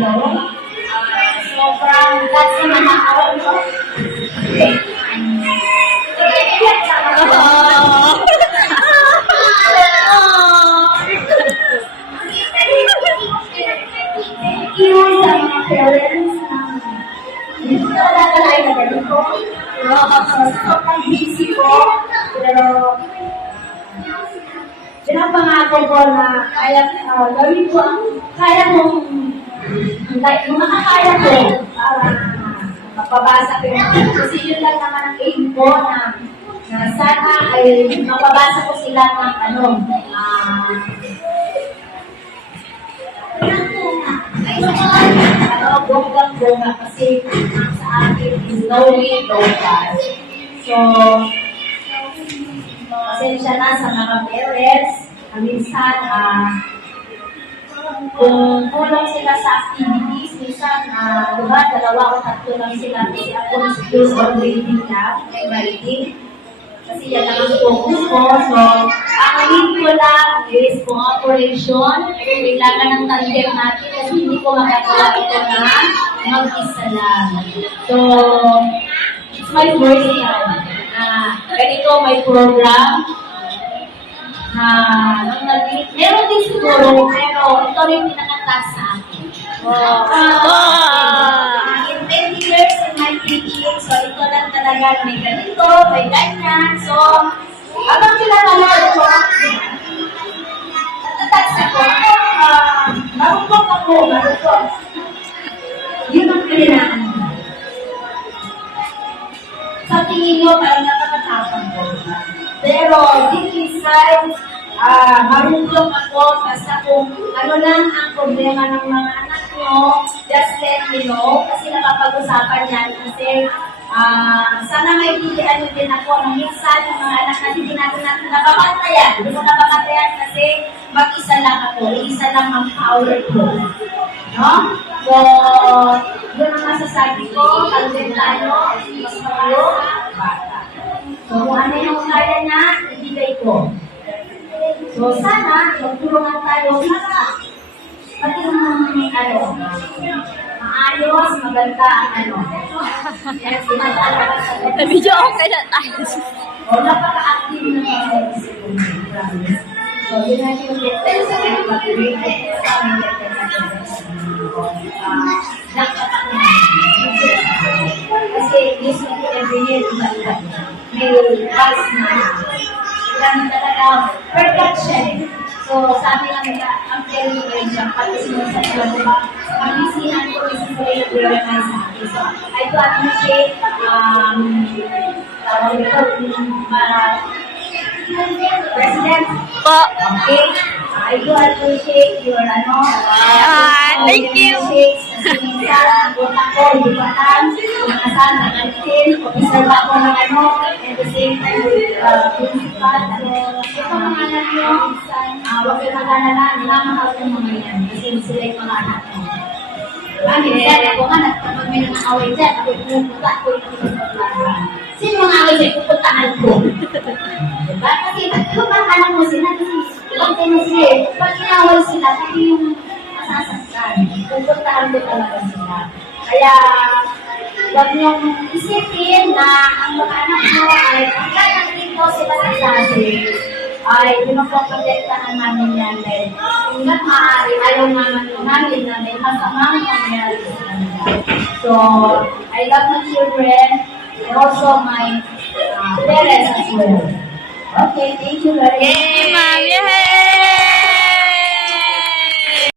So from that's the manakaw ko. Thank you sa mga parents na hindi ko talaga na ganito. Sobrang busy ko. Pero pinapangako ko na kaya gawin ko ang kaya mong yung makakaya ko para mapabasa ko yun. Kasi yun lang naman ang aim ko na sana ay mapabasa ko sila ng bonggang-bongga kasi sa akin is no way, no die. So, pasensya na sa mga parents, minsan, kung kulang sila sa activities, minsan, diba, 2 o 3 lang sila kasi ako skills on reading lang, writing. Kasi yan ang focus ko. So, ang need ko lang is cooperation. Kailangan ng tandem natin kasi hindi ko magagawa ito na mag-isa lang. So, it's my first time. Ganito may program meron din siguro, pero ito rin pinakataas sa akin. In 20 years in my PTA, so ito lang talaga may ganito, may ganyan. So, habang pinapanood ko, natatas ako, marunong ako. Yun ang kailangan. Sa tingin nyo, parang nakakatapang ko. Pero, deep inside, marunong ako basta kung ano lang ang problema ng mga anak nyo, just let me know. Kasi nakapag-usapan yan. Kasi, sana maiintindihan nyo din ako na minsan yung mga anak natin hindi natin napapantayan. Hindi mo napapantayan kasi mag-isa lang ako. Isa lang ang power ko. No? So, yun ang masasabi ko. Kalbin tayo. Mas mayo. So, kung ano yung kaya niya, ibigay ko. So, sana, magtulungan tayo para maging maayos, maganda ang Kaya sinatalaga sa Video okay na tayo. O, napaka-active na mga So, yun na yung details sa mga mag-read. Kasi, usually every year, may pass na. Kami talaga perfection. So, sabi nga nila, ang very siya, pati sinasasyon, diba? Pag-isihan ko is very nice sa akin. So, I do appreciate, President. Okay? I do appreciate your, thank you. Minsan, buta ko, hindi pa lang, minsan, nag-altin, observe ako ng at the same time, principal, ito mga anak nyo, huwag kayo mag-alala, namahal ng mga yan, kasi sila yung mga anak mo. Minsan, ako nga, pag may nangaway dyan, ako pupunta ko yung pinagpapalaran. Sino mga away dyan, pupuntaan ko. Diba? Kasi, kapag alam mo sila, ilang tayo sila, pag inaway sila, kasi yung masasaktan. Pupuntahan ko talaga sila. Kaya, huwag niyong isipin na ang mga anak mo ay pagkat nandito sila sa klase, ay pinaprotektahan namin yan. Hanggat maaari, ayaw namin na may masamang nangyari sa kanila. So, I love my children and also my parents as well. Okay, thank you very much. Yay, Mom! Yay!